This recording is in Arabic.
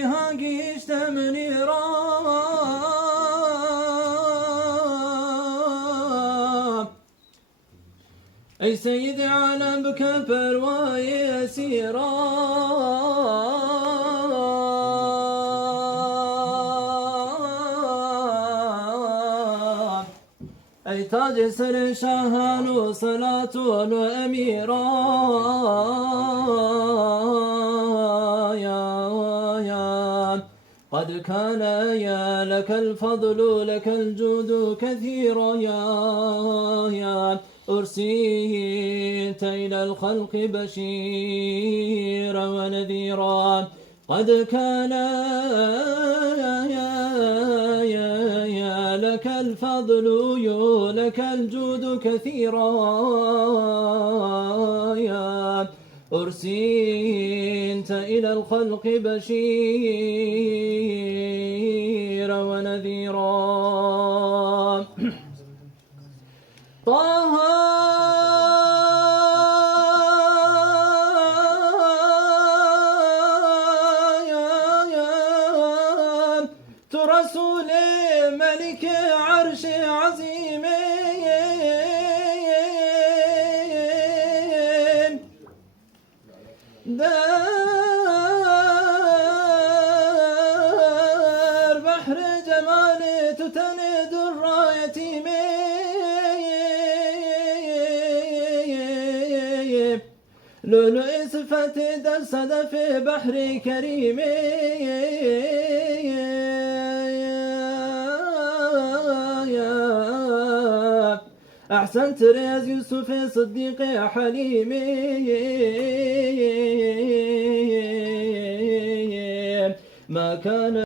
فيها قيشت منيرا أي سيدي عالم بكفر ويسيرا أي تاج سر شهان وصلاة الأميرا يا قد كان يا لك الفضل لك الجود كثيرا يا أرسلت إلى الخلق بشيرا ونذيرا قد كان يا لك الفضل لك الجود كثيرا يا أرسلت إلى الخلق بشيرا ونذيرا طه رسول ملك عرش عظيم دار بحر جمال تتند الرايتيم لؤلؤ صفة درسد في بحر كريم أحسنت رياض يوسف صديق يا حليم ما كان